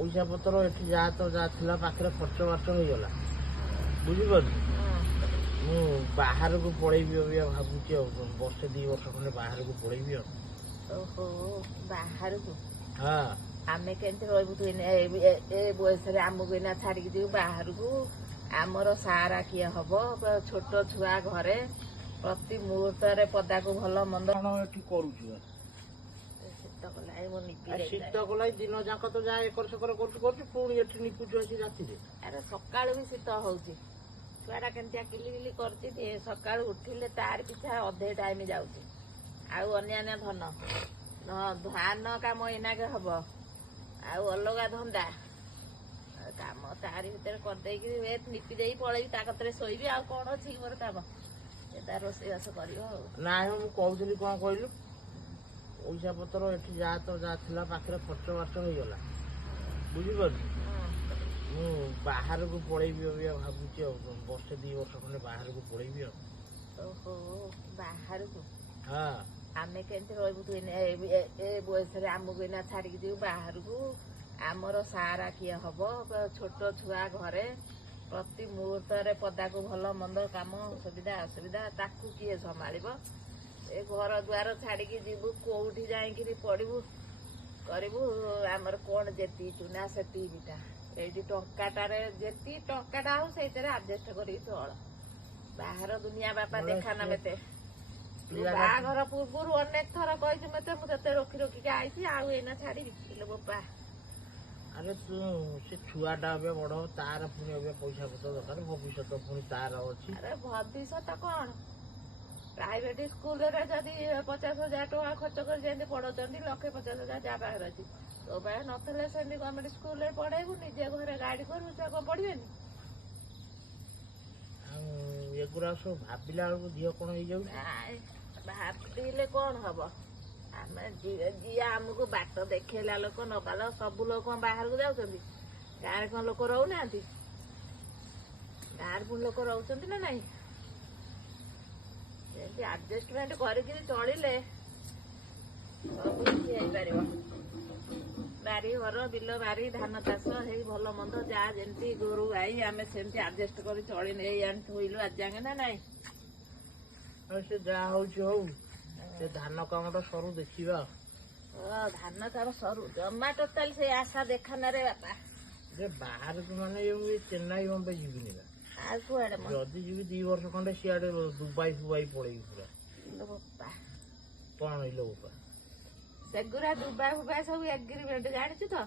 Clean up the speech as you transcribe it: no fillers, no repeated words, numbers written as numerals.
ପଇସା ପତ୍ର ଏଠି ଯାହା ତ ଯାହା ଥିଲା ପାଖରେ ଖର୍ଚ୍ଚ ବାର୍ଚ୍ଚ ହେଇଗଲା ବୁଝିପାରୁଛୁ। ମୁଁ ବାହାରକୁ ପଳେଇବି ଅବିକା ଭାବୁଛି ଆଉ ବର୍ଷେ 2 ବର୍ଷ ଖଣ୍ଡେ ବାହାରକୁ ପଳେଇବି ଆଉ। ଓହୋ ବାହାରକୁ ହଁ ଆମେ କେମିତି ରହିବୁ? ତୁ ଏ ବୟସରେ ଆମକୁ ଏଇନା ଛାଡିକି ଯିବୁ ବାହାରକୁ? ଆମର ସାରା କିଏ ହବ? ଛୋଟ ଛୁଆ ଘରେ ପ୍ରତି ମୁହୂର୍ତ୍ତରେ ପଦାକୁ ଭଲ ମନ୍ଦ କଣ ଏଠି କରୁଛୁ? ଶୀତ କଲାଣି ମୋ ନିପି ଶୀତ କଲାଇ ଦିନ ଯାକ ତ ଯାହା ଏକର ସେକର କରୁଛୁ ପୁଣି ଏଠି ନିପୁଛୁ ଆସି ରାତିରେ। ଆରେ ସକାଳୁ ବି ଶୀତ ହଉଛି। ଛୁଆଟା କେମିତିଆ କିଲିକିଲି କରୁଛି ଯେ ସକାଳୁ ଉଠିଲେ ତାର ପିଛା ଅଧେ ଟାଇମ ଯାଉଛି। ଆଉ ଅନ୍ୟାନ୍ୟ ଧାନ କାମ ଏଇନାକେ ହବ, ଆଉ ଅଲଗା ଧନ୍ଦା କାମ ତାରି ଭିତରେ କରିଦେଇକି ନିପି ଦେଇ ପଳେଇବି, ତା କତରେ ଶୋଇବି। ଆଉ କଣ ଅଛି କି ମୋର କାମ? ସେ ତାର ରୋଷେଇବାସ କରିବ ଆଉ। ନାଇଁ ମୁଁ କହୁଥିଲି କଣ କହିଲୁ, ପଇସା ପତ୍ର ଏଠି ଯାହା ତ ଯାହା ଥିଲା ପାଖରେ ଖର୍ଚ୍ଚ ବାର୍ଚ୍ଚ ହେଇଗଲା ବୁଝିପାରୁଛୁ। ମୁଁ ବାହାରକୁ ପଳେଇବି ଅବିକା ଭାବୁଛି ଆଉ ବର୍ଷେ 2 ବର୍ଷ ଖଣ୍ଡେ ବାହାରକୁ ପଳେଇବି ଆଉ। ଓହୋ ବାହାରକୁ ହଁ ଆମେ କେମିତି ରହିବୁ? ତୁ ଏ ବୟସରେ ଆମକୁ ଏଇନା ଛାଡିକି ଯିବୁ ବାହାରକୁ? ଆମର ସାରା କିଏ ହବ? ଛୋଟ ଛୁଆ ଘରେ ପ୍ରତି ମୁହୂର୍ତ୍ତରେ ପଦାକୁ ଭଲ ମନ୍ଦ କାମ ସୁବିଧା ଅସୁବିଧା ତାକୁ କିଏ ସମ୍ଭାଳିବ? ଏ ଘର ଦ୍ୱାର ଛାଡିକି ଯିବୁ କୋଉଠି ଯାଇକିରି ପଡିବୁ କରିବୁ? ଆମର କଣ ଯେତିକି ଚୁନା ସେତିକି ପିଠା। ଏଇଠି ଟଙ୍କାଟାରେ ଯେତିକି ଟଙ୍କାଟା ହଉ ସେଇଥିରେ ଆଡଜଷ୍ଟ କରିକି ଚଳ। ବାହାର ଦୁନିଆ ବାପା ଦେଖା ନା ମତେ। ତୁ ବାହାଘର ପୂର୍ବରୁ ଅନେକ ଥର କହିଛୁ ମତେ, ମୁଁ ତତେ ରୋକି ରୋକିକି ଆଇଛି। ଆଉ ଏଇନା ଛାଡିବି କିଲୋ ବୋପା? ଆରେ ତୁ ସେ ଛୁଆଟା ଏବେ ବଡ ହବ, ତାର ପୁଣି ଏବେ ପଇସା ପତ୍ର ଦରକାର, ଭବିଷ୍ୟତ ପୁଣି ତାର ଅଛି। ଆରେ ଭବିଷ୍ୟତ କଣ? ପ୍ରାଇଭେଟ ସ୍କୁଲରେ ଯଦି 50,000 ଟଙ୍କା ଖର୍ଚ୍ଚ କରି ଯେମିତି ପଢଉଛନ୍ତି, 1,50,000 ଯାହା ପାଖରେ ଅଛି। ତୋ ପାଖରେ ନଥିଲେ ସେମିତି ଗଭର୍ଣ୍ଣମେଣ୍ଟ ସ୍କୁଲରେ ପଢେଇବୁ, ନିଜେ ଘରେ ଗାଇଡ କରିବୁ, ଛୁଆ କଣ ପଢିବେନି? ଆଉ ଏଗୁରା ସବୁ ଭାବିଲା ବେଳକୁ ଝିଅ କଣ ହେଇଯାଉଛି। ଭାବିଲେ କଣ ହବ? ଆମେ ଯିଏ ଆମକୁ ବାଟ ଦେଖେଇଲା ଲୋକ ନବାଲ ସବୁ ଲୋକ ବାହାରକୁ ଯାଉଛନ୍ତି। ଗାଁରେ କଣ ଲୋକ ରହୁନାହାନ୍ତି? ଗାଁରେ ପୁଣି ଲୋକ ରହୁଛନ୍ତି ନା ନାଇଁ? ଏମିତି ଆଡଜଷ୍ଟମେଣ୍ଟ କରିକିରି ଚଳିଲେ ସବୁ କିଛି ହେଇପାରିବ। ବାରି ଘର ବିଲ ବାରି ଧାନ ଚାଷ ହେଇ ଭଲ ମନ୍ଦ ଯାହା ଯେମିତି ଗୋରୁ ଗାଈ ଆମେ ସେମିତି ଆଡଜଷ୍ଟ କରି ଚଳି ନେଇ ଆଣି ଥୋଇଲୁ ଆଜି ଯାଙ୍କେ ନା ନାଇଁ? ସେ ଯାହା ହଉଛି ହଉ, ସେ ଧାନ କାମଟା ସରୁ ଦେଖିବା। ଧାନ କାମ ସରୁ ଜମା ଟୋଟାଲ ସେଇ ଆଶା ଦେଖାନାରେ ବାପା। ଯେ ବାହାରକୁ ମାନେ ଚେନ୍ନାଇ ବମ୍ବେ ଯିବିନି ନା। ଆଉ କୁଆଡେ ଯଦି ଯିବି 2 ବର୍ଷ ଖଣ୍ଡେ ସିଆଡେ ଦୁବାଇ ଫୁବାଇ ପଳେଇବି ପୁରା। ବୋପା କଣ ହେଇଲୋ ବୋପା? ସେଗୁରା ଦୁବାଇ ଫୁବାଇ ସବୁ ଏଗ୍ରିମେଣ୍ଟ ଜାଣିଛୁ ତ?